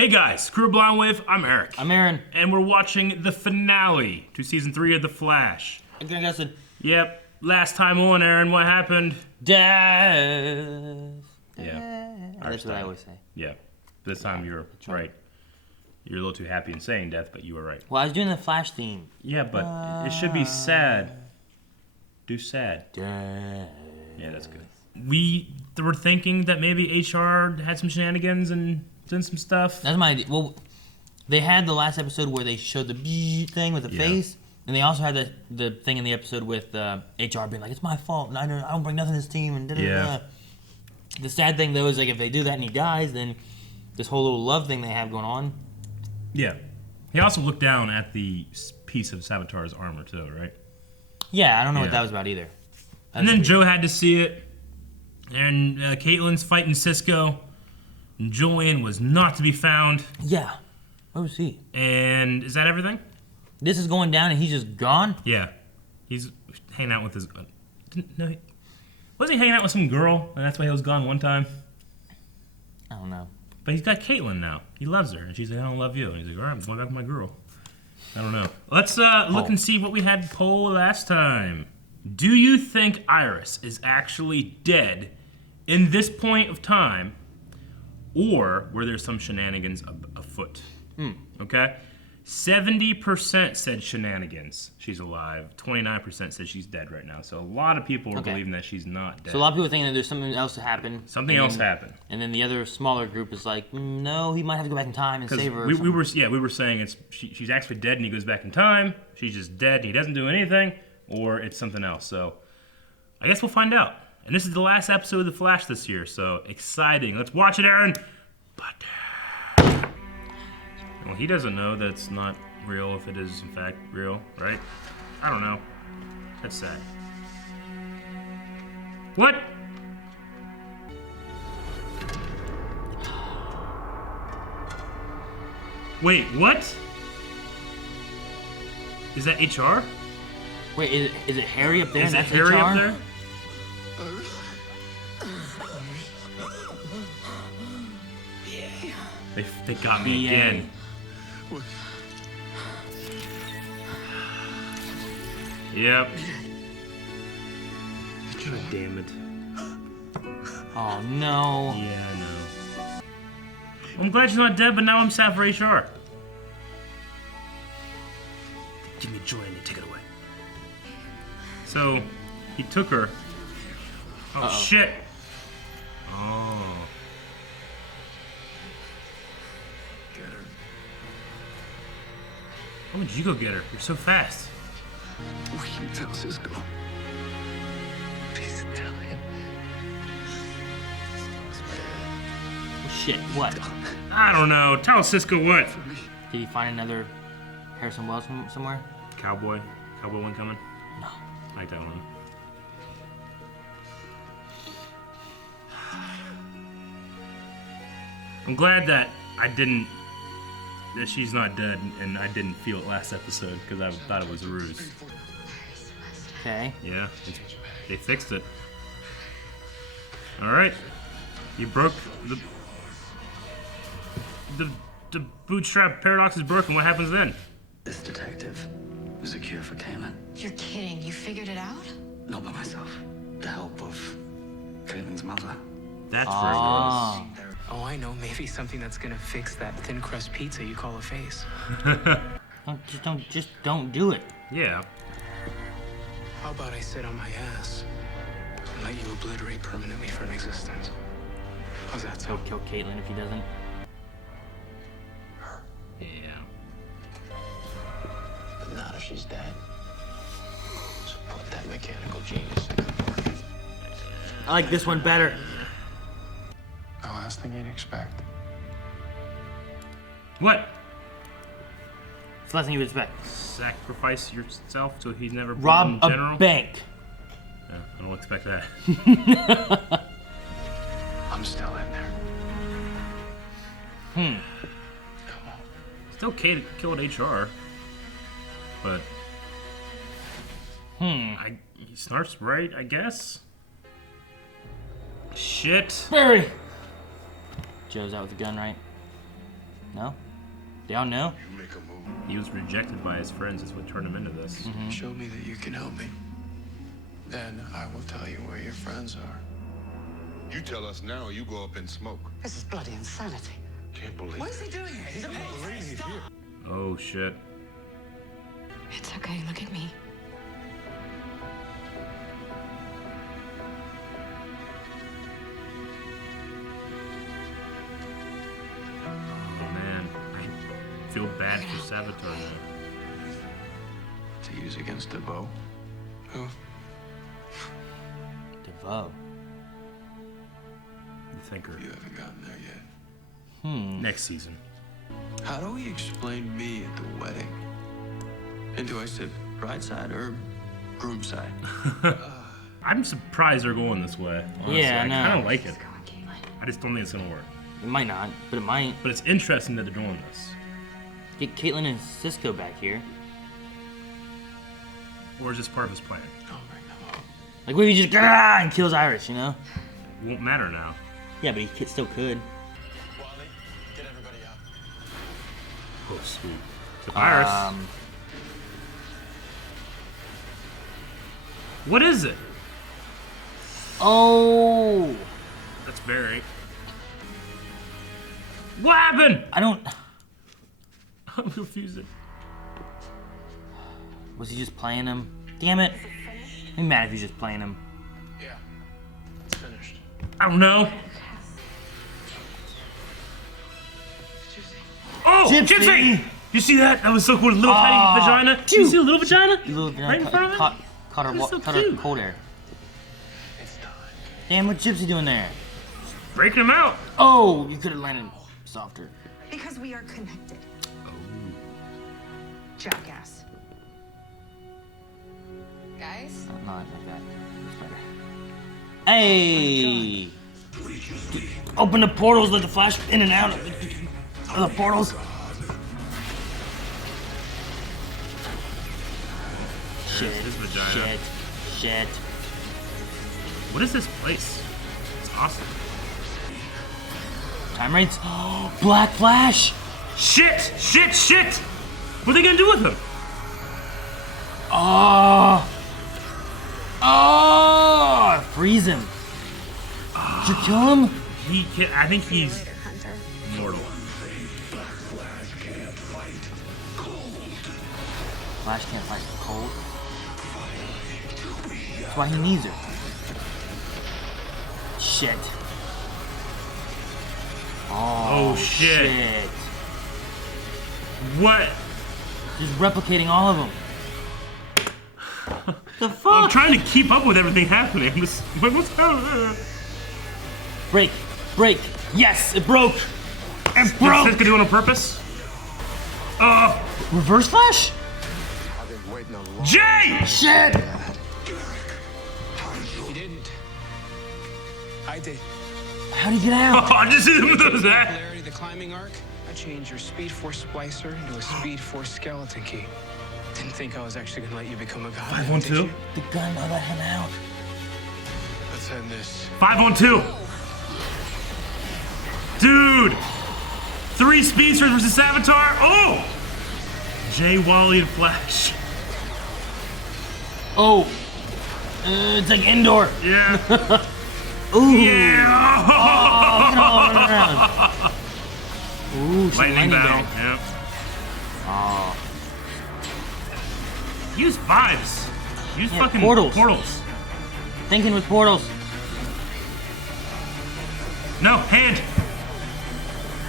Hey guys, Screw Blind with, I'm Eric. I'm Aaron. And we're watching the finale to Season 3 of The Flash. I guess it. Yep, last time on, Aaron, what happened? Death. Yeah. That's what I always say. Yeah, this time you're right. You're a little too happy in saying death, but you were right. Well, I was doing the Flash theme. Yeah, but it should be sad. Do sad. Death. Yeah, that's good. We were thinking that maybe HR had some shenanigans and done some stuff. That's my idea. Well, they had the last episode where they showed the bee thing with the face, and they also had the thing in the episode with HR being like, "It's my fault, and I don't bring nothing to this team." And da-da-da. The sad thing though is like if they do that and he dies, then this whole little love thing they have going on. Yeah. He also looked down at the piece of Savitar's armor too, right? Yeah, I don't know what that was about either. And then Joe had to see it, and Caitlin's fighting Cisco, and Julian was not to be found. Yeah. Where was he? And is that everything? This is going down and he's just gone? Yeah. He's hanging out with his... wasn't he hanging out with some girl, and that's why he was gone one time? I don't know. But he's got Caitlin now. He loves her, and she's like, I don't love you. And he's like, all right, I'm going back with my girl. I don't know. Let's look and see what we had poll last time. Do you think Iris is actually dead in this point of time, or were there some shenanigans afoot? Okay? 70% said shenanigans. She's alive. 29% said she's dead right now. So a lot of people are believing that she's not dead. So a lot of people are thinking that there's something else to happen. Something else happened. And then the other smaller group is like, no, he might have to go back in time and save her. We were saying she's actually dead and he goes back in time. She's just dead and he doesn't do anything, or it's something else. So I guess we'll find out. And this is the last episode of The Flash this year, so exciting. Let's watch it, Aaron. But well, he doesn't know that's not real if it is in fact real, right? I don't know. That's sad. What? Wait, what? Is that HR? Wait, is it Harry up there? Is it That's Harry HR? up there? They got me again. Yep. God damn it. Oh no. Yeah, I know. I'm glad she's not dead, but now I'm sad for HR. Give me joy and you take it away. So, he took her. Oh, shit. Oh. Get her. How would you go get her? You're so fast. Will you tell Cisco? Please tell him. Oh, shit, what? I don't know. Tell Cisco what? Did he find another Harrison Wells somewhere? Cowboy one coming? No. I like that one. I'm glad that that she's not dead and I didn't feel it last episode because I thought it was a ruse. Okay. Yeah, they fixed it. All right, you broke the bootstrap paradox is broken. What happens then? This detective is a cure for Caitlin. You're kidding. You figured it out? Not by myself. The help of Caitlin's mother. That's where it was. Oh, I know. Maybe something that's gonna fix that thin crust pizza you call a face. Just don't do it. Yeah. How about I sit on my ass and let you obliterate permanently from existence? How's that He'll sound? kill Caitlin if he doesn't. Yeah. But not if she's dead. So put that mechanical genius in her. I like this one better. The last thing you'd expect. What? It's the last thing you would expect. Sacrifice yourself so he's never Rob in general? a bank. Yeah, I don't expect that. I'm still in there. Hmm. Come on. It's okay to kill an HR, but he starts right, I guess. Shit. Barry! Joe's out with the gun, right? No? They all know? You make a move. He was rejected by his friends. Is what turned him into this. Show me that you can help me. Then I will tell you where your friends are. You tell us now, or you go up in smoke. This is bloody insanity. Can't believe What it. is he doing here? He's a police. Oh shit. It's okay, look at me. Oh man, I feel bad for Savitar now. To use against DeVoe? Who? DeVoe. The Thinker. You haven't gotten there yet. Next season. How do we explain me at the wedding? And do I sit bride side or groom side? I'm surprised they're going this way. Honestly. Yeah, I know. I kind of like it. Go on, Caitlin. I just don't think it's gonna work. It might not, but it might. But it's interesting that they're doing this. Get Caitlyn and Cisco back here. Or is this part of his plan? I'll bring them home. Like, what if he just and kills Iris, you know? It won't matter now. Yeah, but he still could. Wally, get everybody out. Oh sweet. So Iris. What is it? Oh! That's Barry. What happened? I don't... I'm confused. Was he just playing him? Damn it. I'd be mad if he's just playing him. Yeah, it's finished. I don't know. Oh, Gypsy! Gypsy! You see that? That was so cool. Little tiny vagina. Phew. You see a little vagina? Little Right in front of him? Caught her, That's so caught her cute. cold air. It's time. Damn, what Gypsy doing there? Breaking him out. Oh, you could have landed softer. Because we are connected. Jackass. Guys? Not like that. It's better. Hey! Open the portals, let the flash in and out of the portals. Shit, His vagina. shit. What is this place? It's awesome. Time rates. Black Flash! Shit! What are they gonna do with him? Oh! Freeze him. Did you kill him? He can. I think he's Later, Hunter. mortal. Flash can't fight cold. That's why he needs her. Shit. Oh shit! What? Just replicating all of them. The I'm fuck? trying to keep up with everything happening. What's happening? Break. Yes, it broke. It Is broke. Cisco doing it on purpose? Reverse Flash? I've been waiting a long Jay! Shit. He didn't. I did. How'd he get out? Oh, I just didn't know that. Polarity, the climbing arc. I changed your Speed Force splicer into a Speed Force skeleton key. Didn't think I was actually gonna let you become a god. 512. The gun, I let him out. Let's end this. 512. Dude! 3 speedsters versus Avatar. Oh! Jay, Wally, and Flash. Oh. It's like indoor. Yeah. Ooh. Yeah. Look at all around. Ooh, some Lightning battle. back. Yep. Oh. Use vibes. Use Yeah, fucking portals. portals. Thinking with portals. No, hand.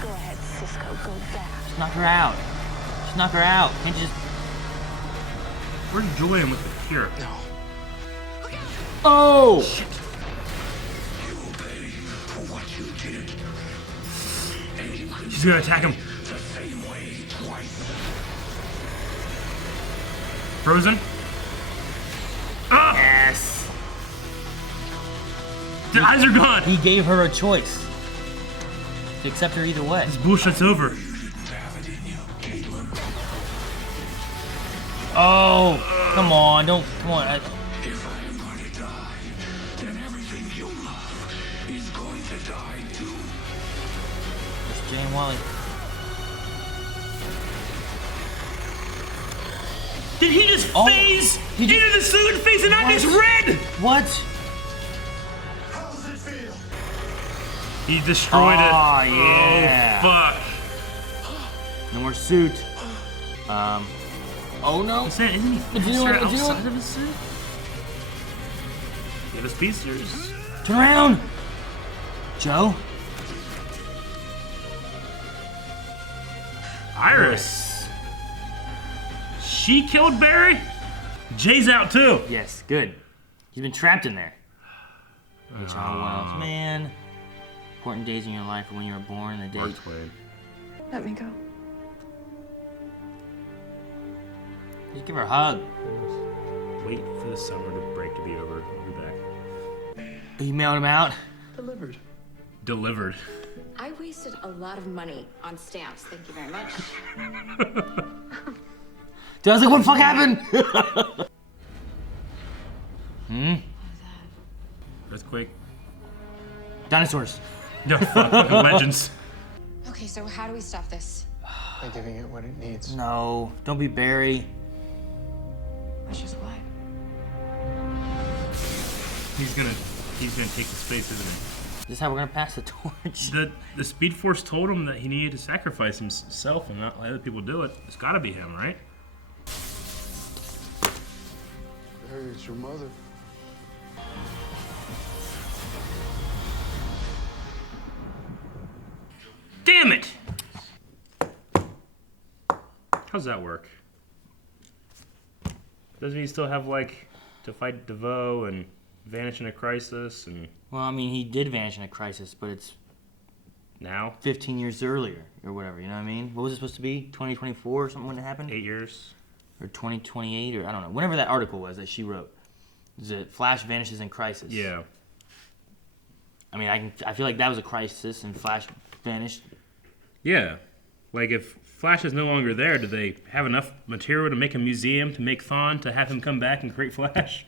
Go ahead, Cisco, go back. Just knock her out. Can't you just... Where's Julian with the cure? No. Oh! She's gonna attack him. Frozen. Ah! Yes. The eyes are gone. He gave her a choice. To accept her either way. This bullshit's over. Oh, come on, don't, come on. If I am going to die, then everything you love is going to die too. It's Jay and Wally. Did he just Oh, phase he into just- the suit and face and not What? just red? What? How does it feel? He destroyed it. Oh, yeah. Oh, fuck. No more suit. Oh no. Isn't he What's he doing? faster What's he outside doing? of his suit? Yeah, the speedsters. Turn around. Joe. Iris. She killed Barry? Jay's out too. Yes, good. He's been trapped in there. H.R. Wells, man. Important days in your life are when you were born, the date. Let me go. Just give her a hug. Wait for the summer to break to be over. I'll be back. Emailed him out. Delivered. Delivered. I wasted a lot of money on stamps. Thank you very much. Dude, I was like, what the fuck happened? Earthquake. Dinosaurs. No, fucking legends. Okay, so how do we stop this? By giving it what it needs. No, don't be Barry. Which is what? He's gonna take the space, isn't he? This is how we're gonna pass the torch. The Speed Force told him that he needed to sacrifice himself and not let other people do it. It's gotta be him, right? Hey, it's your mother. Damn it! How's that work? Doesn't he still have, like, to fight DeVoe and vanish in a crisis and Well, I mean, he did vanish in a crisis, but it's now? 15 years earlier or whatever, you know what I mean? What was it supposed to be? 2024 or something when it happened? 8 years? Or 2028 or I don't know. Whenever that article was that she wrote. Is it Flash vanishes in crisis? Yeah. I mean, I feel like that was a crisis and Flash vanished. Yeah. Like, if Flash is no longer there, do they have enough material to make a museum, to make Thawne, to have him come back and create Flash?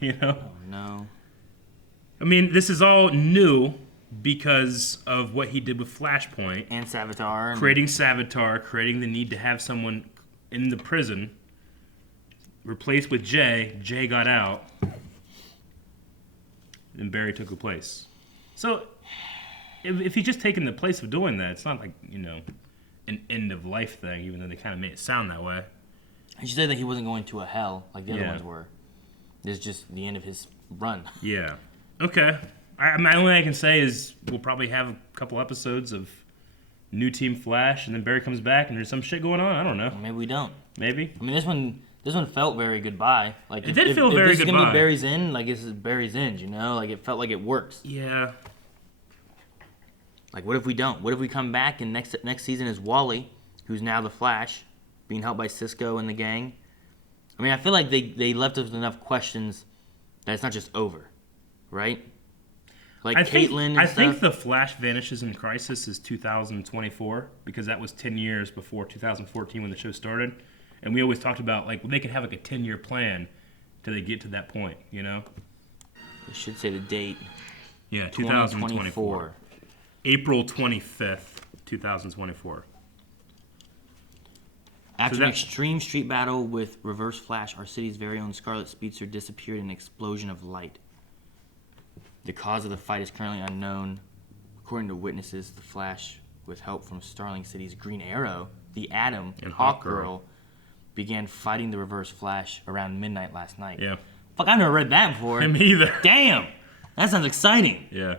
You know? Oh, no. I mean, this is all new because of what he did with Flashpoint. And Savitar. And Creating Savitar, creating the need to have someone in the prison, replaced with Jay. Jay got out. And Barry took the place. So, if he's just taking the place of doing that, it's not like, you know, an end-of-life thing, even though they kind of made it sound that way. And she said that he wasn't going to a hell like the other Yeah. ones were. This is just the end of his run. Yeah. Okay. My only thing I can say is we'll probably have a couple episodes of new Team Flash, and then Barry comes back, and there's some shit going on. I don't know. Maybe we don't. Maybe. I mean, this one felt very goodbye. Like It did feel very if this is gonna goodbye. be Barry's end, like this is Barry's end. You know, like it felt like it works. Yeah. Like what if we don't? What if we come back and next season is Wally, who's now the Flash, being helped by Cisco and the gang. I mean, I feel like they left us with enough questions that it's not just over, right? Like Caitlyn and I stuff. think the Flash vanishes in Crisis is 2024 because that was 10 years before 2014 when the show started, and we always talked about like they could have like a 10-year plan till they get to that point, you know? I should say the date. Yeah, 2024. April 25th, 2024. After So an that- extreme street battle with Reverse Flash, our city's very own Scarlet Speedster disappeared in an explosion of light. The cause of the fight is currently unknown. According to witnesses, the Flash, with help from Starling City's Green Arrow, the Atom, And Hawkgirl, began fighting the Reverse Flash around midnight last night. Yeah. Fuck, I've never read that before. Me either. Damn! That sounds exciting. Yeah.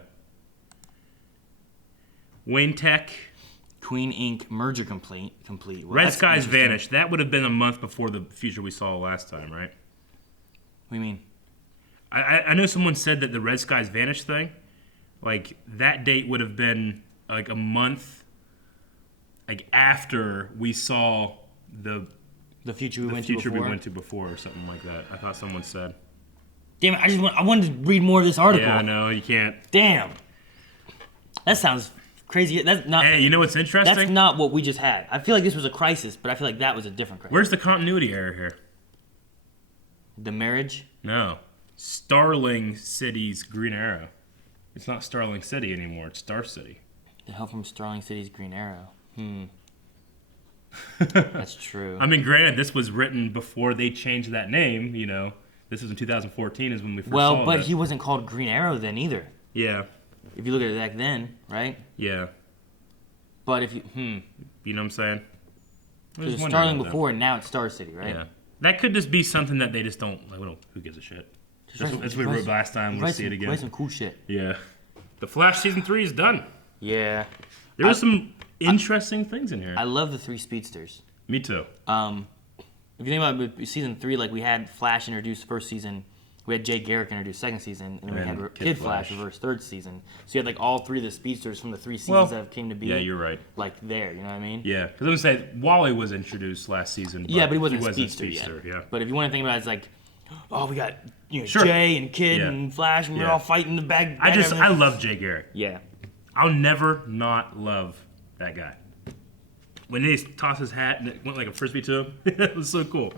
Wayne Tech, Queen Inc. merger complete. Well, Red that's Skies interesting. vanished. That would have been a month before the future we saw last time, right? What do you mean? I know someone said that the Red Skies vanished thing, like that date would have been like a month, like after we saw the The future we went future to before? we went to before or something like that. I thought someone said. Damn it, I wanted to read more of this article. Yeah, no, you can't. Damn. That sounds crazy. That's not. Hey, you know what's interesting? That's not what we just had. I feel like this was a crisis, but I feel like that was a different crisis. Where's the continuity error here? The marriage? No. Starling City's Green Arrow. It's not Starling City anymore. It's Star City. The help from Starling City's Green Arrow. That's true. I mean, granted, this was written before they changed that name. You know, this was in 2014 is when we first saw Well, but that. he wasn't called Green Arrow then either. Yeah, If you look at it back then, right? yeah. But if you You know what I'm saying? I it was was wondering Starling about that. before, and now it's Star City, right? Yeah, that could just be something that they just don't like. Who gives a shit? That's what we wrote last time. We'll see it again. Write some cool shit. Yeah, the Flash season 3 is done. Yeah. There were some interesting things in here. I love the 3 speedsters. Me too. If you think about it, season 3, like we had Flash introduced first season, we had Jay Garrick introduced second season, and then we And had Kid Kid Flash Flash. reverse third season. So you had like all 3 of the speedsters from the 3 seasons Well, that came to be. Yeah, you're right. Like there, you know what I mean? Yeah, because I'm gonna say Wally was introduced last season. Yeah, but he wasn't a speedster yet. Yeah. But if you want to think about it, it's like, oh, we got Sure. Jay and Kid Yeah. and Flash, and we're Yeah. all fighting the bag. I love Jay Garrick. Yeah. I'll never not love that guy. When they tossed his hat and it went like a frisbee to him, it was so cool.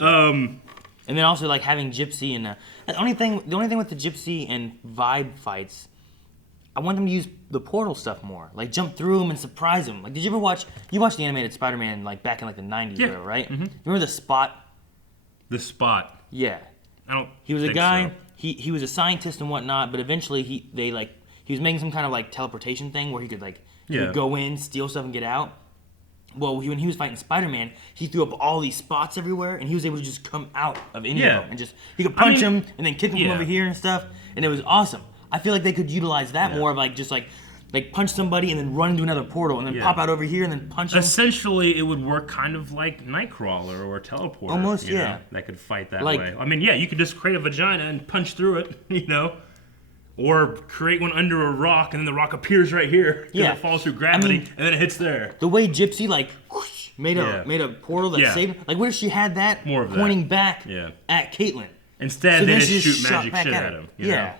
And then also like having Gypsy and the only thing with the Gypsy and Vibe fights, I want them to use the portal stuff more. Like jump through them and surprise them. Like did you ever watch the animated Spider-Man like back in like the 90s Yeah. era, right? Mm-hmm. You remember the Spot? The Spot. Yeah. I don't. He was a think guy. so. He was a scientist and whatnot, but eventually he was making some kind of like teleportation thing where he could like he Yeah. could go in, steal stuff, and get out. Well, when he was fighting Spider-Man, he threw up all these spots everywhere, and he was able to just come out of any Yeah. of them and just he could punch mean, him and then kick him yeah. from over here and stuff, and it was awesome. I feel like they could utilize that Yeah. more of like just like punch somebody and then run into another portal and then Yeah. pop out over here and then punch him. Essentially, it would work kind of like Nightcrawler or Teleporter. Almost, you know, yeah. that could fight that Like- way. I mean, yeah, you could just create a vagina and punch through it, you know? Or create one under a rock and then the rock appears right here. 'Cause Yeah. it falls through gravity I mean- and then it hits there. The way Gypsy like whoosh, made Yeah. a portal that Yeah. saved him. Like what if she had that More of that. pointing back Yeah. at Caitlyn? Instead, So they then just she shoot shot magic back shit at at him. him. You Yeah. know?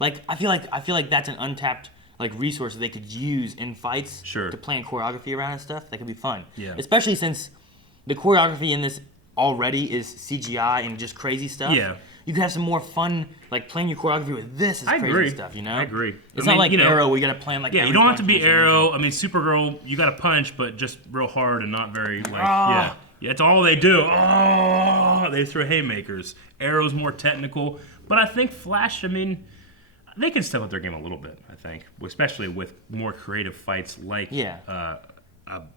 Like I feel like that's an untapped like resource that they could use in fights Sure. to plan choreography around and stuff. That could be fun. Yeah. Especially since the choreography in this already is CGI and just crazy stuff. Yeah. You could have some more fun like playing your choreography with this is I crazy agree. stuff, you know? I agree. It's I not mean, like you know, Arrow where you gotta plan like Yeah, you every don't have to punch be and everything. Arrow. I mean, Supergirl, you got to punch, but just real hard and not very, like, Ah. yeah. It's all they do. Oh, they throw haymakers. Arrow's more technical. But I think Flash, I mean, they can step up their game a little bit, I think. Especially with more creative fights like Yeah.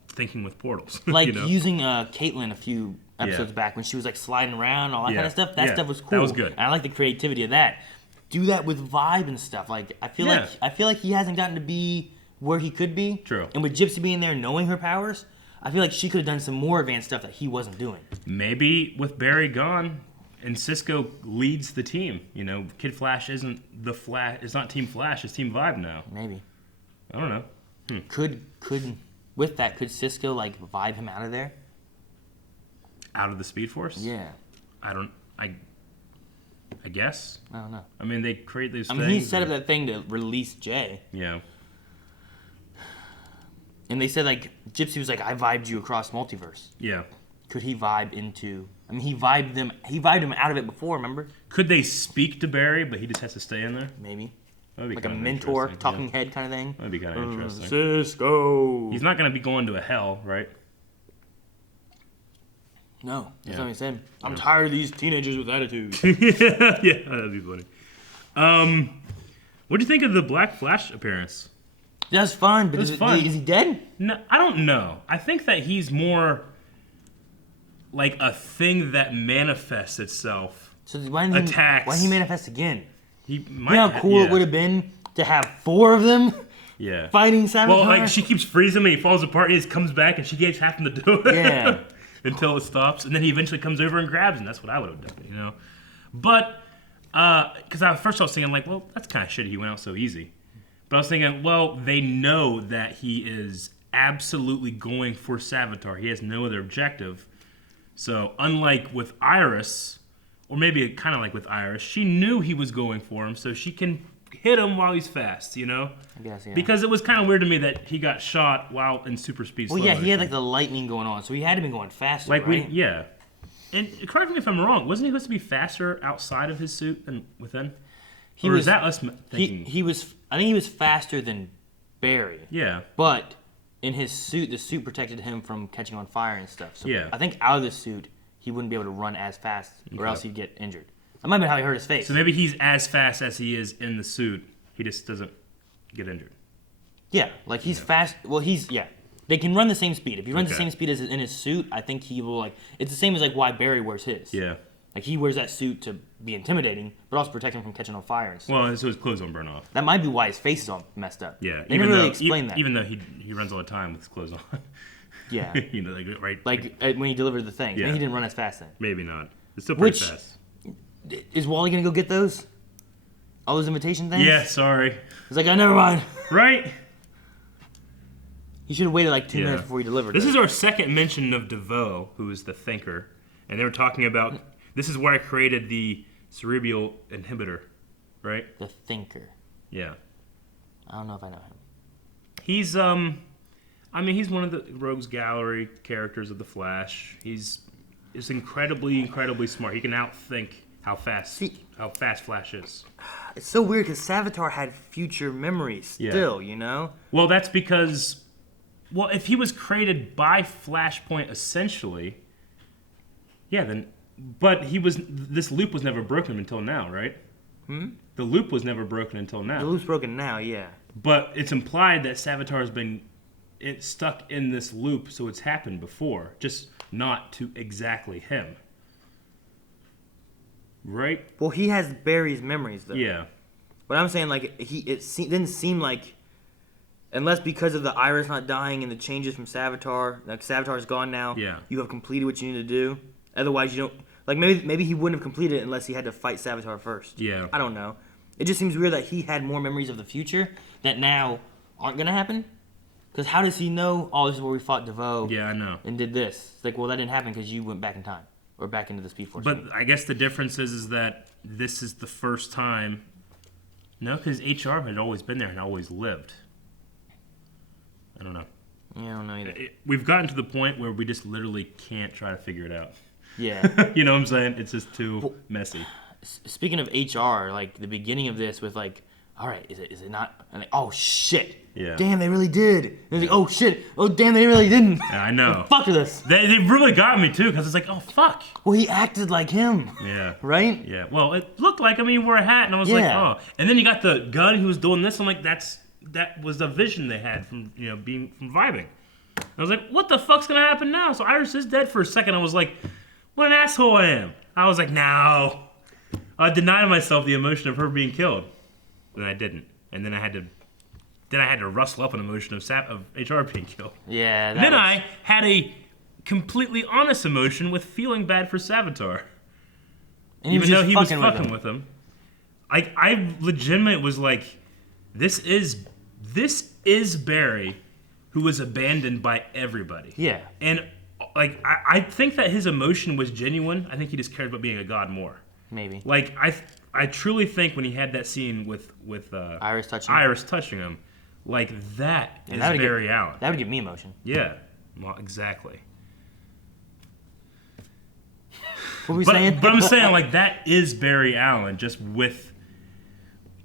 Thinking with Portals. Like you know? using Caitlyn a few episodes Yeah. back when she was like sliding around, all that Yeah. kind of stuff. That Yeah. stuff was cool. That was good. And I like the creativity of that. Do that with Vibe and stuff. Like I feel like he hasn't gotten to be where he could be. True. And with Gypsy being there, knowing her powers, I feel like she could have done some more advanced stuff that he wasn't doing. Maybe with Barry gone and Cisco leads the team. You know, Kid Flash isn't the Flash. It's not Team Flash. It's Team Vibe now. Maybe. I don't know. Could with that could Cisco like Vibe him out of there? Out of the Speed Force? Yeah. I guess. I don't know. I mean, they create these I things. mean, he set up that thing to release Jay. Yeah. And they said like Gypsy was like, I vibed you across multiverse. Yeah. Could he vibe into? I mean, he vibed him out of it before. Remember? Could they speak to Barry, but he just has to stay in there? Maybe That'd be like a kinda mentor, interesting, talking yeah. head kind of thing. That'd be kind of interesting. Cisco. He's not going to be going to a hell, right? No, that's Yeah. not what he said. I'm tired of these teenagers with attitude. Yeah, that'd be funny. What do you think of the Black Flash appearance? That's fun, but It was is fun. he dead? No, I don't know. I think that he's more like a thing that manifests itself. So why didn't Attacks. Why didn't he manifest again? He You might. know how cool it would have been to have 4 of them Yeah. fighting simultaneously. Well, like she keeps freezing him, and he falls apart, and he just comes back, and she keeps having to do it. Yeah. Until it stops, and then he eventually comes over and grabs him. That's what I would have done, you know. But because I was thinking like, well, that's kind of shitty. He went out so easy. But I was thinking, well, they know that he is absolutely going for Savitar. He has no other objective. So unlike with Iris, or maybe kind of like with Iris, she knew he was going for him, so she can hit him while he's fast, you know? I guess, yeah. Because it was kind of weird to me that he got shot while in super speed slow Well, yeah, he had motion. like the lightning going on, so he had to be going faster, Like right? yeah. And correct me if I'm wrong, wasn't he supposed to be faster outside of his suit than within? Or is that us thinking? He was. I think he was faster than Barry. Yeah. But in his suit, the suit protected him from catching on fire and stuff. So Yeah. I think out of the suit, he wouldn't be able to run as fast, or Okay. else he'd get injured. That might be how he hurt his face. So maybe he's as fast as he is in the suit. He just doesn't get injured. Yeah, like he's fast. Well, they can run the same speed. If he runs the Okay. same speed as in his suit, I think he will like. It's the same as like why Barry wears his. Yeah. Like he wears that suit to be intimidating, but also protect him from catching on fire and stuff. Well, so his clothes don't burn off. That might be why his face is all messed up. Yeah. They never really explain that. Even though he runs all the time with his clothes on. Yeah. You know, like right. Like when he delivered the thing, Yeah. and he didn't run as fast then. Maybe not. It's still pretty Which- fast. Is Wally gonna go get those? All those invitation things? Yeah. Sorry. He's like, oh, never mind. Right. He should have waited like 2 Yeah. minutes before he delivered. This it. is our second mention of DeVoe, who is the thinker, and they were talking about. This is where I created the cerebral inhibitor, right? the thinker. Yeah. I don't know if I know him. He's he's one of the Rogues Gallery characters of the Flash. He's incredibly smart. He can outthink how fast Flash is. It's so weird because Savitar had future memories still, you know? Well, that's because, if he was created by Flashpoint essentially, yeah, then, but this loop was never broken until now, right? The loop was never broken until now. The loop's broken now, yeah. But it's implied that Savitar's been stuck in this loop, so it's happened before, just not to exactly him. Right? Well, he has Barry's memories, though. Yeah. But I'm saying, like, didn't seem like, unless because of the Iris not dying and the changes from Savitar, like, Savitar's gone now, Yeah. you have completed what you need to do. Otherwise, you don't, like, maybe he wouldn't have completed it unless he had to fight Savitar first. Yeah. I don't know. It just seems weird that he had more memories of the future that now aren't going to happen. Because how does he know, oh, this is where we fought DeVoe Yeah, I know. and did this? It's like, well, that didn't happen because you went back in time. Or back into the Speed Force. But I guess the difference is that this is the first time. No, because HR had always been there and always lived. I don't know. Yeah, I don't know either. We've gotten to the point where we just literally can't try to figure it out. Yeah. You know what I'm saying? It's just too messy. Speaking of HR, like the beginning of this with like, all right, is it not? And like, oh shit! Yeah. Damn, they really did. And it's like, oh shit! Oh damn, they really didn't. Yeah, I know. Fuck this. They really got me too, because it's like, oh fuck. Well, he acted like him, Yeah. right? Yeah. Well, it looked like he wore a hat, and I was like, Yeah. oh. And then you got the gun who was doing this. I'm like, that was the vision they had from being from vibing. I was like, what the fuck's gonna happen now? So Iris is dead for a second. I was like, what an asshole I am. I was like, no. I denied myself the emotion of her being killed, and I didn't. And then I had to rustle up an emotion of HR being killed. Yeah. And then I had a completely honest emotion with feeling bad for Savitar. and Even though he was fucking fucking with him. I legitimately was like, this is Barry, who was abandoned by everybody. Yeah. And like I think that his emotion was genuine. I think he just cared about being a god more. Maybe. Like I truly think when he had that scene with Iris touching him, like that is that would Barry Allen. That would give me emotion. Yeah. Well, exactly. What were we saying? But I'm saying, like, that is Barry Allen, just with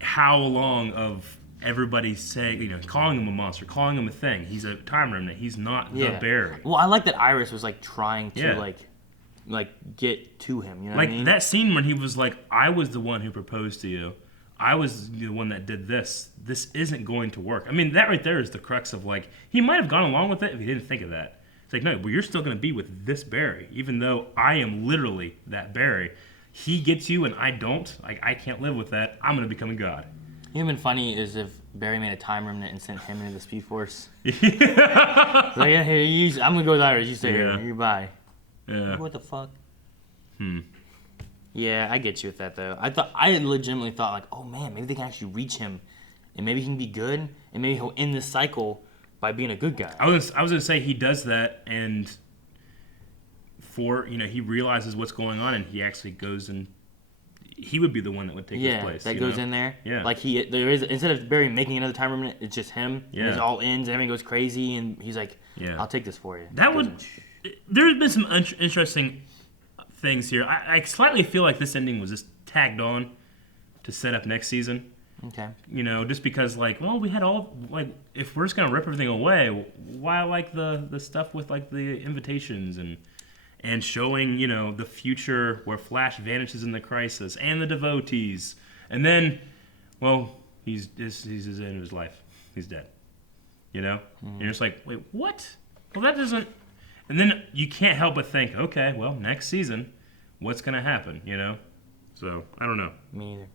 how long of everybody saying, calling him a monster, calling him a thing. He's a time remnant. He's not the Barry. Well, I like that Iris was like trying to Yeah. like get to him. You know Like what I mean? that scene when he was like, I was the one who proposed to you. I was the one that did this. This isn't going to work. I mean, that right there is the crux of like, he might have gone along with it if he didn't think of that. It's like, no, but you're still going to be with this Barry, even though I am literally that Barry. He gets you and I don't. Like, I can't live with that. I'm going to become a god. It would have been funny is if Barry made a time remnant and sent him into the Speed Force. Like, yeah, here, I'm going to go with Iris. You stay Yeah. here. You bye. Yeah. What the fuck? Yeah, I get you with that though. I legitimately thought like, oh man, maybe they can actually reach him, and maybe he can be good, and maybe he'll end this cycle by being a good guy. I was gonna say he does that, and he realizes what's going on, and he actually goes and he would be the one that would take his place. That goes in there. Yeah. Like there is, instead of Barry making another time remnant, it's just him. Yeah. And it all ends, and everything goes crazy, and he's like, Yeah. I'll take this for you. That would. There's been some interesting things here. I slightly feel like this ending was just tagged on to set up next season. Okay. You know, just because like, well, we had all like, if we're just gonna rip everything away, why like the stuff with like the invitations and showing, you know, the future where Flash vanishes in the crisis and the devotees, and then, well, he's at the end of his life, he's dead. You know, and you're just like, wait, what? Well, that doesn't. And then you can't help but think, okay, well, next season, what's gonna happen? You know, so I don't know. Me neither.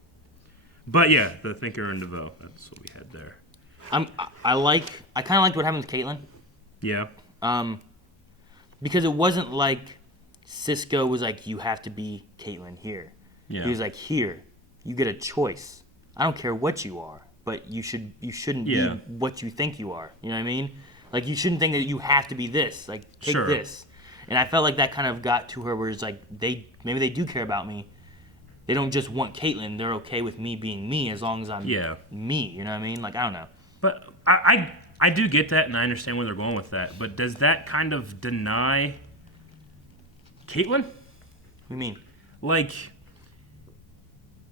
But yeah, the Thinker and DeVoe, that's what we had there. I kind of liked what happened with Caitlyn. Yeah. Because it wasn't like Cisco was like, you have to be Caitlyn here. Yeah. He was like, here, you get a choice. I don't care what you are, but you shouldn't be what you think you are. You know what I mean? Like, you shouldn't think that you have to be this. Like, take this. And I felt like that kind of got to her where it's like, maybe they do care about me. They don't just want Caitlyn. They're okay with me being me as long as I'm me. You know what I mean? Like, I don't know. But I do get that, and I understand where they're going with that. But does that kind of deny Caitlyn? What do you mean? Like,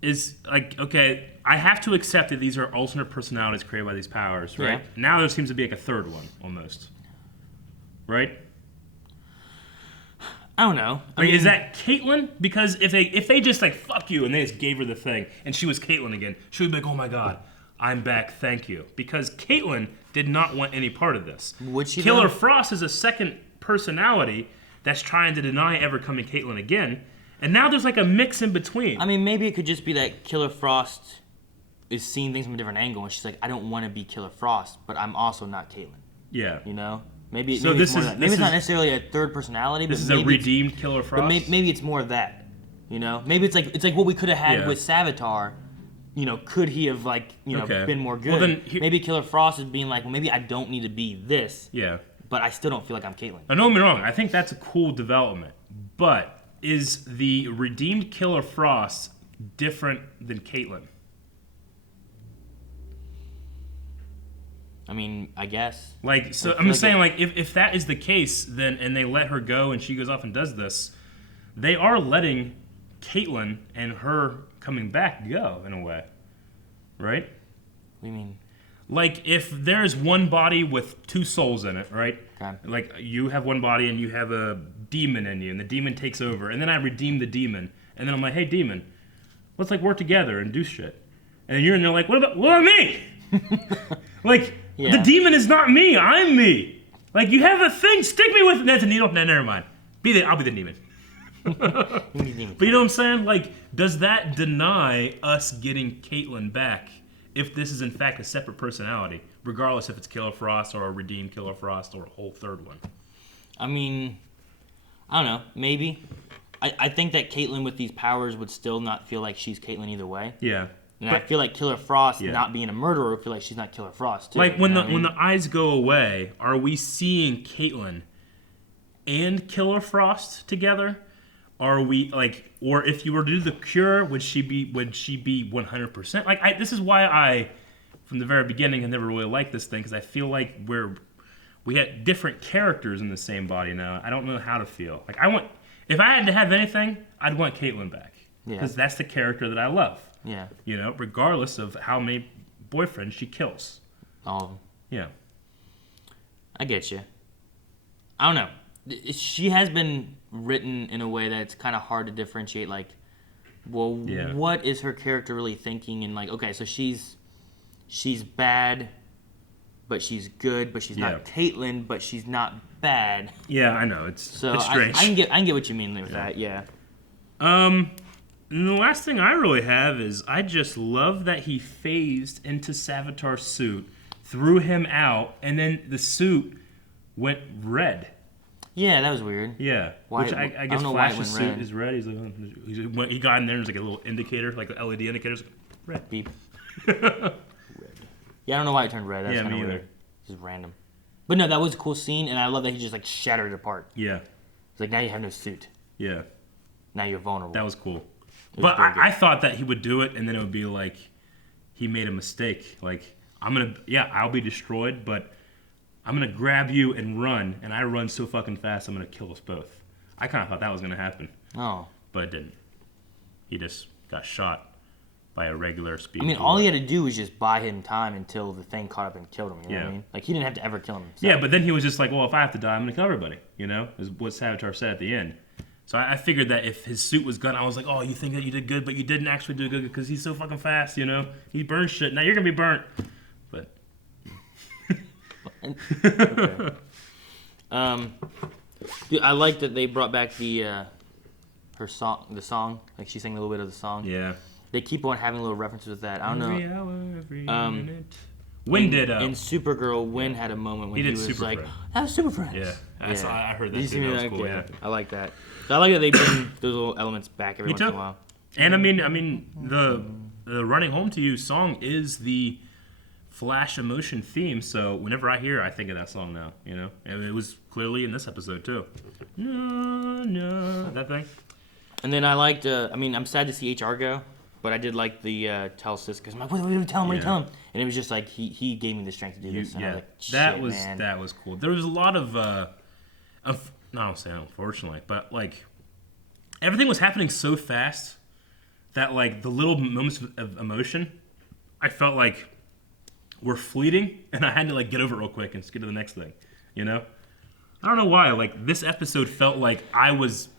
is like, okay, I have to accept that these are alternate personalities created by these powers, right? Yeah. Now there seems to be like a third one almost, right? I don't know. I Like, mean, is that Caitlyn? Because if they just like fuck you and they just gave her the thing and she was Caitlyn again, she would be like, oh my god, I'm back, thank you. Because Caitlyn did not want any part of this. Would she Killer though? Frost is a second personality that's trying to deny ever coming Caitlyn again, and now there's like a mix in between. I mean, maybe it could just be that Killer Frost is seeing things from a different angle, and she's like, I don't want to be Killer Frost, but I'm also not Caitlyn. Yeah. You know? Maybe, So maybe this it's more is- that. this Maybe it's not is- necessarily a third personality, but This is a maybe redeemed Killer Frost. But maybe it's more of that. You know? Maybe it's like what we could have had Yeah. with Savitar. You know, could he have Okay. been more good? Well, then maybe Killer Frost is being like, well, maybe I don't need to be this, Yeah. but I still don't feel like I'm Caitlyn. Now, don't get me wrong. I think that's a cool development. But is the redeemed Killer Frost different than Caitlyn? I mean, I guess. Like, so I I'm feel just saying, like, if that is the case, then and they let her go and she goes off and does this, they are letting Caitlyn and her coming back go in a way, right? What do you mean? Like, if there's one body with two souls in it, right? Okay. Like, you have one body and you have a demon in you, and the demon takes over, and then I redeem the demon, and then I'm like, hey, demon, let's, like, work together and do shit. And you're in there like, what about me? Like, Yeah. the demon is not me, I'm me. Like, you have a thing, stick me with it. That's a needle. No, never mind. I'll be the demon. But you know what I'm saying? Like, does that deny us getting Caitlyn back if this is in fact a separate personality, regardless if it's Killer Frost or a redeemed Killer Frost or a whole third one? I mean, I don't know. Maybe. I think that Caitlyn with these powers would still not feel like she's Caitlyn either way. Yeah. And I feel like Killer Frost, Yeah. not being a murderer, would feel like she's not Killer Frost too. Like, when you know the what I when mean? the eyes go away, are we seeing Caitlyn and Killer Frost together? Are we like, or if you were to do the cure, would she be 100%? Like, this is why I, from the very beginning, have never really liked this thing, because I feel like we had different characters in the same body now. I don't know how to feel. Like, if I had to have anything, I'd want Caitlyn back, because that's the character that I love. Yeah. You know, regardless of how many boyfriends she kills. All of them. Yeah. I get you. I don't know. She has been written in a way that it's kind of hard to differentiate, like, well, what is her character really thinking? And, like, okay, so she's bad, but she's good, but she's not Caitlyn, but she's not bad. Yeah, I know. It's strange. I can get what you mean with that, yeah. And the last thing I really have is I just love that he phased into Savitar's suit, threw him out, and then the suit went red. Yeah, that was weird. Yeah. Why- Which I I guess don't know why it Flash's went suit red. is red. He's like, he got in there and there's like a little indicator, like an LED indicator. It's like, red. Beep. Red. Yeah, I don't know why it turned red. That's Yeah, kind me of either. weird. Just random. But no, that was a cool scene, and I love that he just, like, shattered it apart. Yeah. It's like, now you have no suit. Yeah. Now you're vulnerable. That was cool. was But very good. I thought that he would do it and then it would be like he made a mistake. Like, I'll be destroyed, but I'm going to grab you and run, and I run so fucking fast I'm going to kill us both. I kind of thought that was going to happen, Oh. but it didn't. He just got shot by a regular speed. I mean, all he had to do was just buy him time until the thing caught up and killed him. You know what I mean? Like, he didn't have to ever kill him himself. Yeah, but then he was just like, well, if I have to die, I'm going to kill everybody, you know? Is what Savitar said at the end. So I figured that if his suit was gone, I was like, oh, you think that you did good, but you didn't actually do good because he's so fucking fast, you know? He burns shit. Now you're going to be burnt. But... Okay. Dude, I like that they brought back the song. Like, she sang a little bit of the song. Yeah. They keep on having little references with that. I don't know. Every hour, every minute. Win did in Supergirl, Win had a moment when he was Super like, Friend. "That was Super Friends." Yeah, I heard that. You Too. That was like, cool. Yeah. I like that. So I like that they bring those little elements back every once in a while. And I mean, the "Running Home to You" song is the Flash emotion theme. So whenever I hear, I think of that song now. You know, and it was clearly in this episode too. No, that thing. And then I liked. I'm sad to see HR go. But I did like the tell sis because I'm like, what do we tell him? What do we tell him? And it was just like he gave me the strength to do this. And I was like, shit, that was cool. There was a lot of I don't say unfortunately, but like everything was happening so fast that like the little moments of emotion, I felt like were fleeting, and I had to like get over it real quick and just get to the next thing. You know, I don't know why. Like this episode felt like I was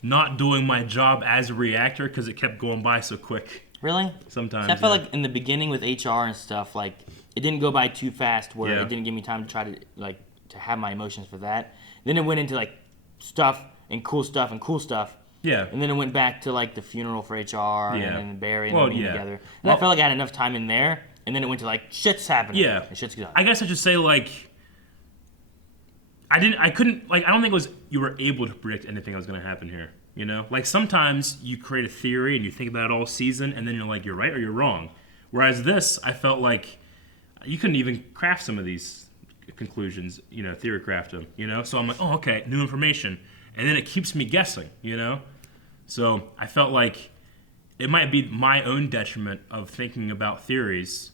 not doing my job as a reactor because it kept going by so quick. Really? Sometimes. So I felt like in the beginning with HR and stuff, like it didn't go by too fast where it didn't give me time to try to like to have my emotions for that. Then it went into like stuff and cool stuff and cool stuff. Yeah. And then it went back to like the funeral for HR and then Barry and being together. And Well, I felt like I had enough time in there. And then it went to like shit's happening. Yeah. And shit's going. I guess I should say like I don't think it was you were able to predict anything that was going to happen here. You know, like sometimes you create a theory and you think about it all season, and then you're like, you're right or you're wrong. Whereas this, I felt like you couldn't even craft some of these conclusions. You know, theory craft them. You know, so I'm like, oh, okay, new information, and then it keeps me guessing. You know, so I felt like it might be my own detriment of thinking about theories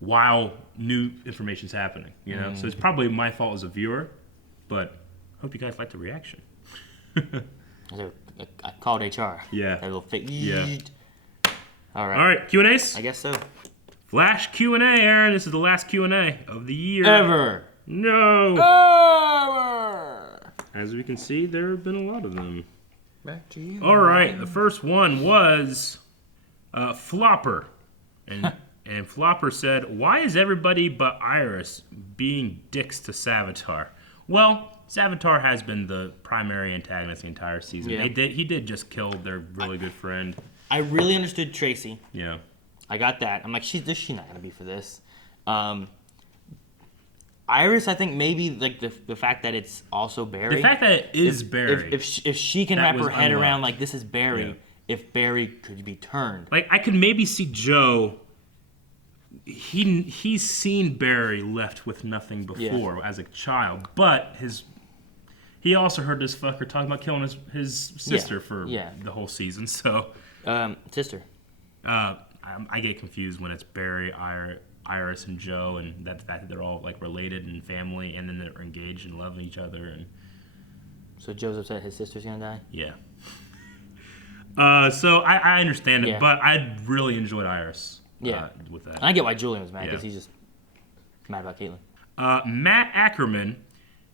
while new information's happening, you know? So it's probably my fault as a viewer, but I hope you guys liked the reaction. I called HR. Yeah. That little fake. Yeah. All right. All right, Q&As? I guess so. Flash Q&A, Aaron. This is the last Q&A of the year. Ever. No. Ever. As we can see, there have been a lot of them. Back to you. All right, the first one was Flopper. And Flopper said, why is everybody but Iris being dicks to Savitar? Well, Savitar has been the primary antagonist the entire season. Yeah. He did just kill their really good friend. I really understood Tracy. Yeah. I got that. I'm like, she's not gonna be for this. Iris, I think maybe like the fact that it's also Barry. The fact that it is Barry. If she can That wrap was her head unlocked. around like this is Barry, Yeah. if Barry could be turned. Like, I could maybe see Joe. He's seen Barry left with nothing before as a child, but he also heard this fucker talking about killing his sister for the whole season. So, Sister. I get confused when it's Barry, Iris, and Joe, and that the fact that they're all like related and family, and then they're engaged and loving each other. And So Joe's upset his sister's gonna die. yeah. So I understand it, but I really enjoyed Iris. With that. And I get why Julian was mad because Yeah. he's just mad about Caitlyn. Matt Ackerman,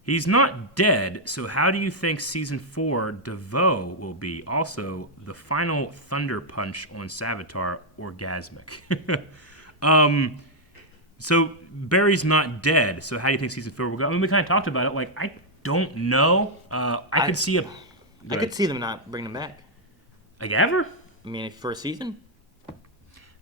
he's not dead, so how do you think Season 4 DeVoe will be? Also, the final Thunder Punch on Savitar, orgasmic. So, Barry's not dead, so how do you think Season 4 will go? I mean, we kind of talked about it. Like, I don't know. I could see I could see them not bringing him back. Like, ever? I mean, for a season?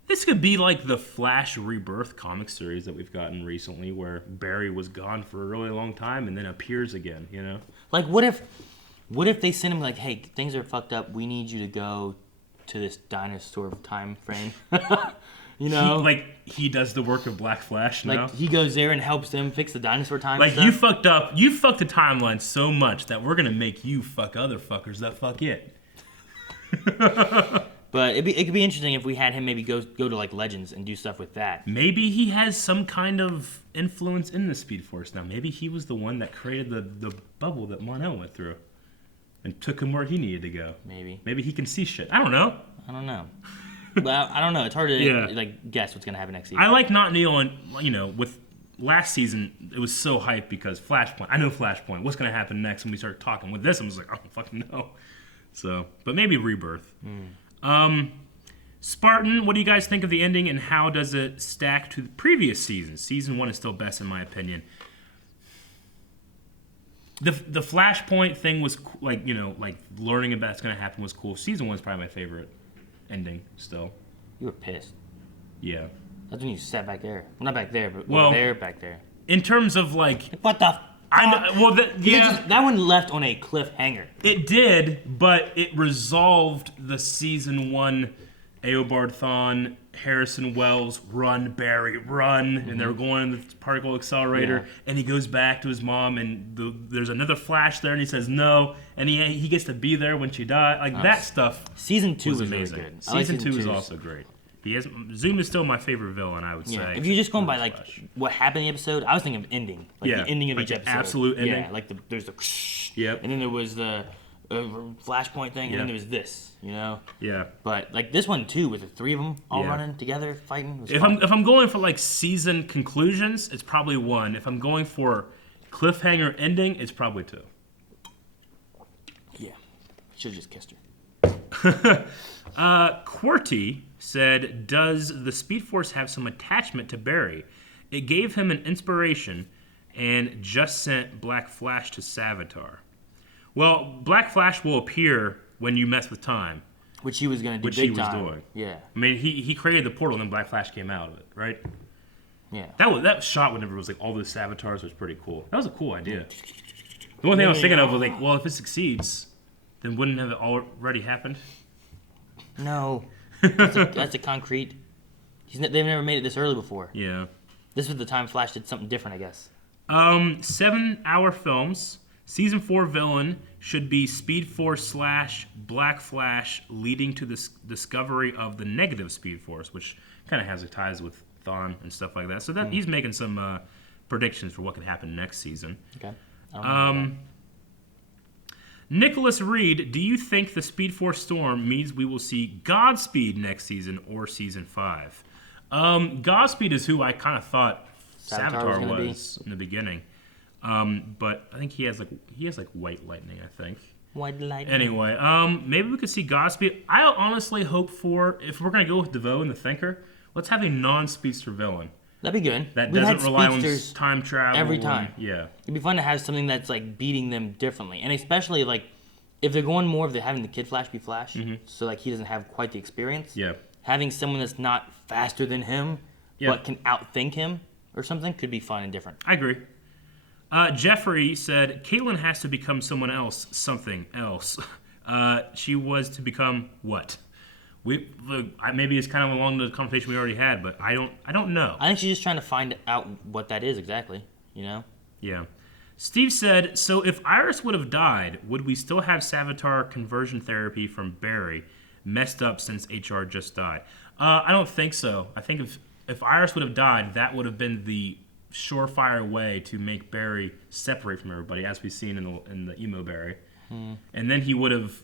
This could be like the Flash Rebirth comic series that we've gotten recently, where Barry was gone for a really long time and then appears again, you know? Like, what if they send him like, hey, things are fucked up. We need you to go to this dinosaur time frame. You know? He does the work of Black Flash now. Like, he goes there and helps them fix the dinosaur time Like, stuff. you fucked the timeline so much that we're gonna make you fuck other fuckers that fuck it. But it could be interesting if we had him maybe go to like Legends and do stuff with that. Maybe he has some kind of influence in the Speed Force now. Maybe he was the one that created the bubble that Mon-El went through and took him where he needed to go. Maybe. Maybe he can see shit. I don't know. I don't know. Well, I don't know. It's hard to Yeah. like guess what's gonna happen next season. I like not knowing, with last season, it was so hyped because Flashpoint. I know Flashpoint. What's going to happen next when we start talking? With this, I'm just like, I don't fucking know. So, but maybe Rebirth. Spartan, what do you guys think of the ending, and how does it stack to the previous season? Season 1 is still best in my opinion. The Flashpoint thing was like learning about what's going to happen was cool. Season 1 is probably my favorite ending still. You were pissed. Yeah. That's when you sat back there. Well, not back there, but Well, back there. In terms of like, What the? I know, well, That one left on a cliffhanger. it did, but it resolved the season 1 Eobard Thawne, Harrison Wells, run, Barry, run, and they're going in the particle accelerator, and he goes back to his mom, and there's another flash there, and he says no, and he gets to be there when she died. Like, that stuff Season 2 was amazing. really good. Season 2 is also great. Zoom is still my favorite villain, I would say. Yeah. If you're just going by like what happened in the episode, I was thinking of ending, like the ending of like each the episode. absolute ending. Yeah, like there's the Yep. and then there was the Flashpoint thing, and then there was this, Yeah. But like this one too, with the three of them all Yeah. running together, fighting. Was If fun. I'm going for like season conclusions, it's probably 1. If I'm going for cliffhanger ending, it's probably 2. Yeah, should have just kissed her. QWERTY said, does the Speed Force have some attachment to Barry? It gave him an inspiration and just sent Black Flash to Savitar. Well, Black Flash will appear when you mess with time, Which he was gonna do. which big he was time. doing. Yeah, I mean, he created the portal, and then Black Flash came out of it, right? yeah. That shot whenever it was like all those Savitars was pretty cool. That was a cool idea. The one thing I was thinking of was like, well, if it succeeds, then wouldn't it have already happened? No, that's a concrete. They've never made it this early before. Yeah. This was the time Flash did something different, I guess. 7-hour films. Season 4 villain should be Speed Force / Black Flash, leading to the discovery of the negative Speed Force, which kind of has ties with Thawne and stuff like that. So that he's making some predictions for what could happen next season. Okay. I don't know Nicholas Reed, do you think the Speed Force storm means we will see Godspeed next season or season 5? Godspeed is who I kind of thought Savitar was in the beginning. But I think he has like white lightning, I think. White lightning. Anyway, maybe we could see Godspeed. I honestly hope for, if we're going to go with DeVoe and the Thinker, let's have a non-speedster villain. That'd be good. That We've doesn't had rely on speedsters time travel. every time. Yeah. It'd be fun to have something that's like beating them differently, and especially like if they're going more of having the Kid Flash be Flash, so like he doesn't have quite the experience. Yeah. Having someone that's not faster than him, but can outthink him or something could be fun and different. I agree. Jeffrey said, Caitlin has to become someone else, something else. She was to become what? Maybe it's kind of along the conversation we already had, but I don't know. I think she's just trying to find out what that is exactly, Yeah. Steve said, so if Iris would have died, would we still have Savitar conversion therapy from Barry messed up since HR just died? I don't think so. I think if Iris would have died, that would have been the surefire way to make Barry separate from everybody, as we've seen in the emo Barry. And then he would have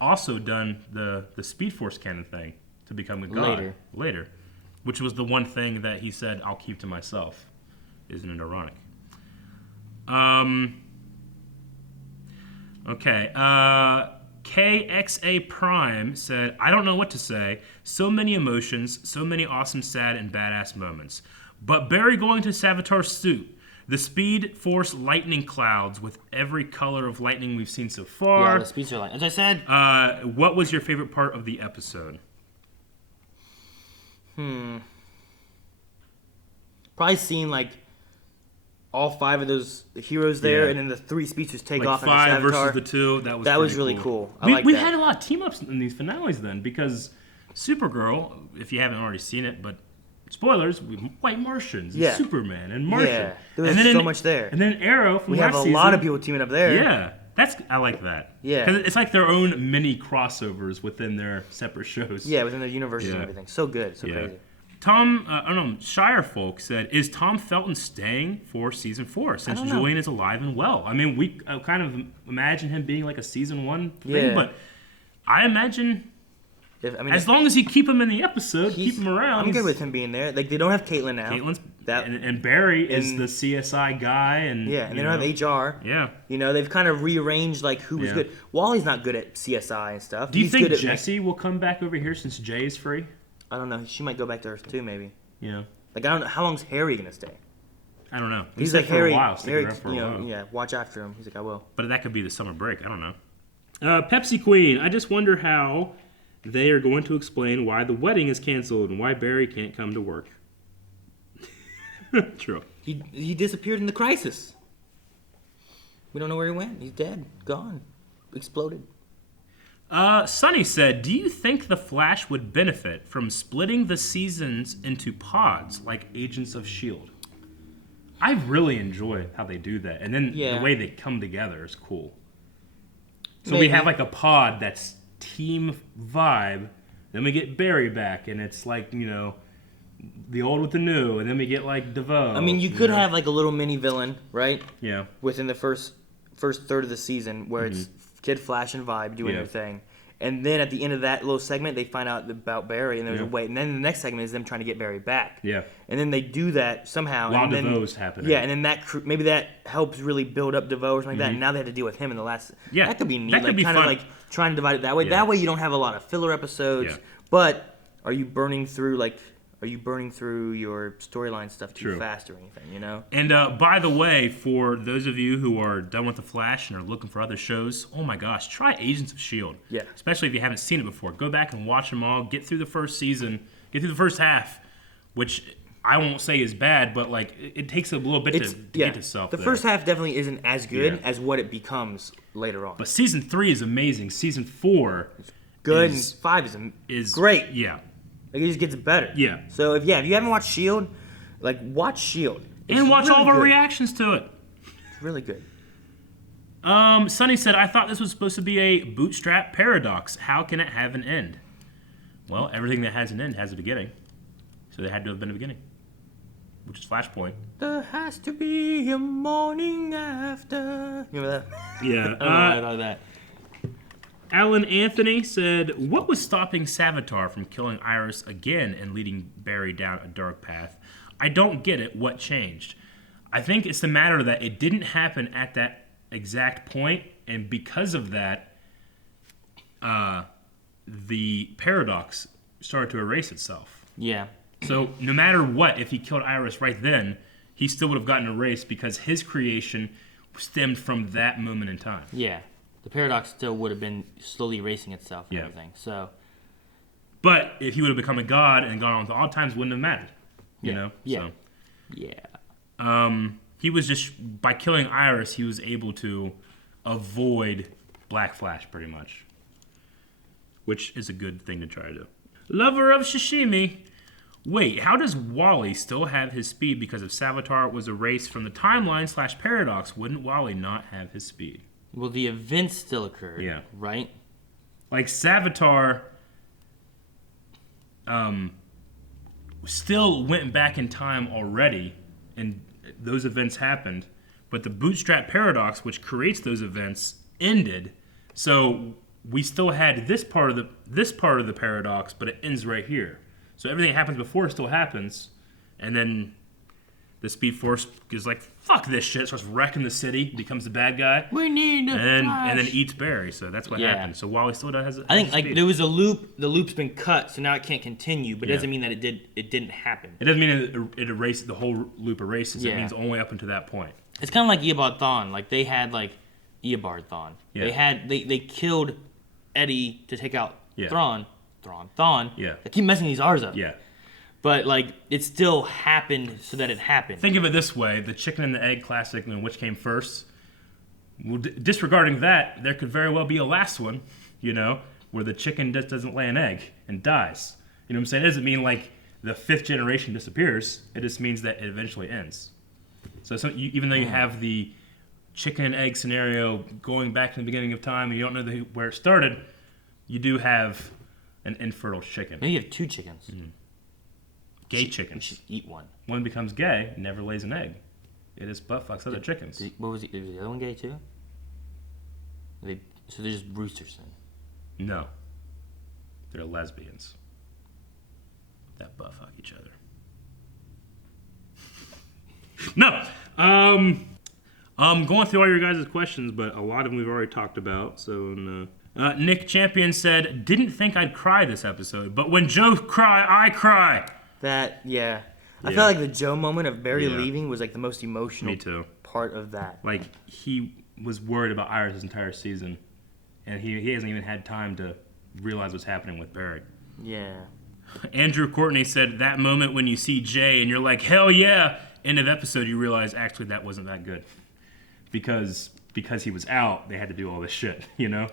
also done the Speed Force canon thing to become a god later, which was the one thing that he said, I'll keep to myself. Isn't it ironic? Okay. KXA Prime said, I don't know what to say. So many emotions, so many awesome, sad, and badass moments. But Barry going to Savitar's suit, the Speed Force lightning clouds with every color of lightning we've seen so far. Yeah, the speeds are like, as I said. What was your favorite part of the episode? Probably seeing like all 5 of those heroes there, and then the 3 speedsters take off. 5 versus the 2. That was really cool. We had a lot of team ups in these finales then, because Supergirl, if you haven't already seen it, but spoilers, White Martians, and Superman, and Martian. Yeah, there was so much there. And then Arrow from we last have a season. lot of people teaming up there. Yeah, I like that. Yeah, because it's like their own mini crossovers within their separate shows. Yeah, within their universes and everything. So good, so crazy. Tom, Shirefolk said, is Tom Felton staying for season 4 since Julian is alive and well? I mean, we kind of imagine him being like a season 1 thing, but I imagine As long as you keep him in the episode, keep him around. I'm good with him being there. Like, they don't have Caitlin now. Caitlyn's and Barry is the CSI guy, and and they don't have HR. Yeah, they've kind of rearranged like who was good. Wally's not good at CSI and stuff. Do you think Jesse will come back over here since Jay is free? I don't know. She might go back to Earth too, maybe. Yeah. Like, I don't know. How long's Harry gonna stay? I don't know. He's like, Harry, Harry, watch after him. He's like, I will. But that could be the summer break. I don't know. Pepsi Queen, I just wonder how they are going to explain why the wedding is canceled and why Barry can't come to work. True. He disappeared in the crisis. We don't know where he went. He's dead. Gone. Exploded. Sonny said, do you think The Flash would benefit from splitting the seasons into pods like Agents of S.H.I.E.L.D.? I really enjoy how they do that. And then the way they come together is cool. So we have like a pod that's team vibe. Then we get Barry back, and it's like, the old with the new. And then we get like DeVoe. I mean, you could have like a little mini villain, right? Yeah. Within the first third of the season where it's Kid Flash and Vibe doing their thing. And then at the end of that little segment, they find out about Barry, and there's a wait. And then the next segment is them trying to get Barry back. Yeah. And then they do that somehow. While and then, DeVoe's happening. Yeah, and then maybe that helps really build up DeVoe or something like that. And now they have to deal with him in the last. Yeah. That could be neat. That could be kind fun. of like trying to divide it that way. Yeah. That way you don't have a lot of filler episodes. Yeah. But are you burning through your storyline stuff too fast or anything, And by the way, for those of you who are done with The Flash and are looking for other shows, oh my gosh, try Agents of S.H.I.E.L.D. Yeah. Especially if you haven't seen it before. Go back and watch them all. Get through the first season. Get through the first half, which I won't say is bad, but like it takes a little bit to get itself The first half definitely isn't as good as what it becomes later on. But season 3 is amazing. Season 4 good, and 5 is great. Yeah. Like, it just gets better. Yeah. So if you haven't watched S.H.I.E.L.D., watch S.H.I.E.L.D. And watch all of our reactions to it. It's really good. Sonny said, I thought this was supposed to be a bootstrap paradox. How can it have an end? Well, everything that has an end has a beginning. So there had to have been a beginning. Which is Flashpoint. There has to be a morning after. You remember that? Yeah. I don't know that. Alan Anthony said, what was stopping Savitar from killing Iris again and leading Barry down a dark path? I don't get it. What changed? I think it's the matter that it didn't happen at that exact point, and because of that, the paradox started to erase itself. Yeah. So no matter what, if he killed Iris right then, he still would have gotten erased because his creation stemmed from that moment in time. Yeah. The paradox still would have been slowly erasing itself and everything. So, but if he would have become a god and gone on to all times, wouldn't have mattered. You know? Yeah. So, yeah. He was just, by killing Iris, he was able to avoid Black Flash pretty much. Which is a good thing to try to do. Lover of sashimi. Wait, how does Wally still have his speed because if Savitar was erased from the timeline / paradox, wouldn't Wally not have his speed? Well, the events still occurred. Yeah. Right? Like, Savitar still went back in time already, and those events happened, but the bootstrap paradox, which creates those events, ended. So we still had this part of the paradox, but it ends right here. So everything that happens before still happens, and then the Speed Force is like, fuck this shit, starts wrecking the city, becomes the bad guy. We need a Flash. And then eats Barry, so that's what happened. So Wally still has I think like there was a loop, the loop's been cut, so now it can't continue, but it doesn't mean that it didn't happen. It doesn't mean it erased, the whole loop erases. It means only up until that point. It's kind of like Eobard Thawne. Like they had like Eobard Thawne. Yeah. They killed Eddie to take out Thawne. Yeah. I keep messing these R's up. Yeah. But, like, it still happened so that it happened. Think of it this way. The chicken and the egg classic, and which came first. Well, disregarding that, there could very well be a last one, where the chicken just doesn't lay an egg and dies. You know what I'm saying? It doesn't mean, like, the 5th generation disappears. It just means that it eventually ends. So even though you have the chicken and egg scenario going back to the beginning of time and you don't know where it started, you do have an infertile chicken. Maybe you have 2 chickens. Mm-hmm. Gay chickens. We should eat one. One becomes gay, never lays an egg. It is butt fucks other chickens. Was the other one gay too? So they're just roosters then? No. They're lesbians that buff fuck each other. No. I'm going through all your guys' questions, but a lot of them we've already talked about. So, no. Nick Champion said, "Didn't think I'd cry this episode, but when Joe cry, I cry." Yeah. I Yeah. felt like the Joe moment of Barry Yeah. leaving was like the most emotional Me too. part of that. Like, he was worried about Iris this entire season, and he hasn't even had time to realize what's happening with Barry. Yeah. Andrew Courtney said, "That moment when you see Jay and you're like, hell yeah," end of episode, you realize actually that wasn't that good. Because he was out, they had to do all this shit, you know?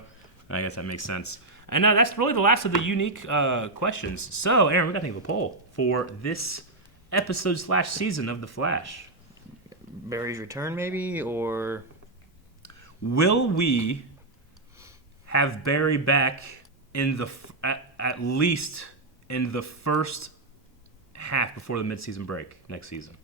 I guess that makes sense. And that's really the last of the unique questions. So, Aaron, we got to think of a poll for this episode/season of The Flash. Barry's return, maybe, or Will we have Barry back in the at least in the first half before the mid-season break next season?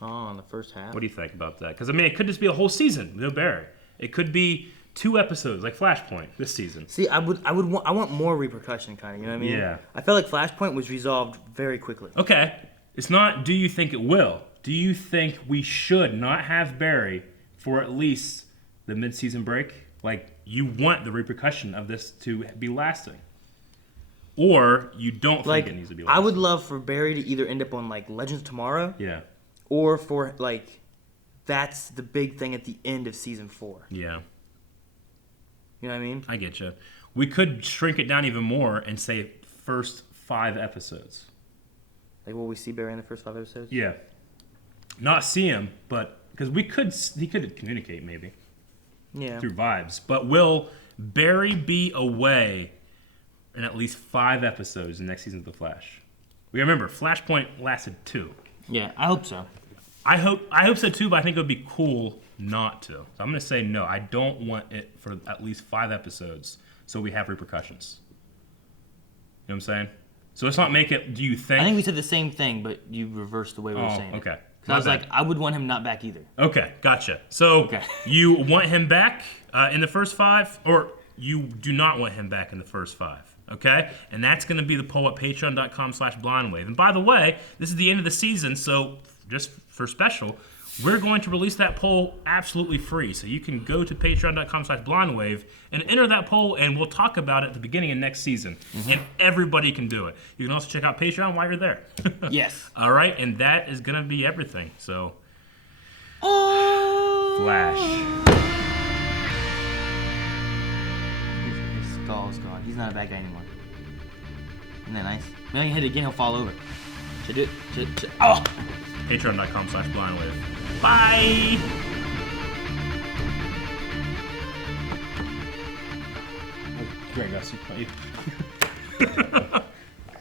in the first half? What do you think about that? Because, I mean, it could just be a whole season, no Barry. It could be 2 episodes, like Flashpoint, this season. See, I want more repercussion, kind of. You know what I mean? Yeah. I felt like Flashpoint was resolved very quickly. Okay. It's not, do you think it will? Do you think we should not have Barry for at least the mid-season break? Like, you want the repercussion of this to be lasting. Or you don't think it needs to be lasting. I would love for Barry to either end up on, like, Legends of Tomorrow. Yeah. Or for, like, that's the big thing at the end of season 4. Yeah. You know what I mean? I get you. We could shrink it down even more and say first 5 episodes. Like, will we see Barry in the first 5 episodes? Yeah. Not see him, but because he could communicate maybe Yeah. through vibes. But will Barry be away in at least 5 episodes in the next season of The Flash? We remember Flashpoint lasted 2. Yeah, I hope so. I hope so too, but I think it would be cool not to. So I'm gonna say no. I don't want it for at least 5 episodes, so we have repercussions. You know what I'm saying? So let's not make it. Do you think? I think we said the same thing, but you reversed the way we were saying it. Okay. Because I was like, I would want him not back either. Okay, gotcha. So Okay. you want him back in the first 5, or you do not want him back in the first 5. Okay? And that's going to be the poll at patreon.com/blindwave. And by the way, this is the end of the season, so just for special, we're going to release that poll absolutely free. So you can go to patreon.com/blindwave and enter that poll, and we'll talk about it at the beginning of next season. And everybody can do it. You can also check out Patreon while you're there. Yes. All right? And that is going to be everything. So, Oh. Flash. His skull's gone. He's not a bad guy anymore. Isn't that nice? Now you hit it again, he'll fall over. Should I do it? Oh! Patreon.com/blindwave. Bye! Great, Gus. You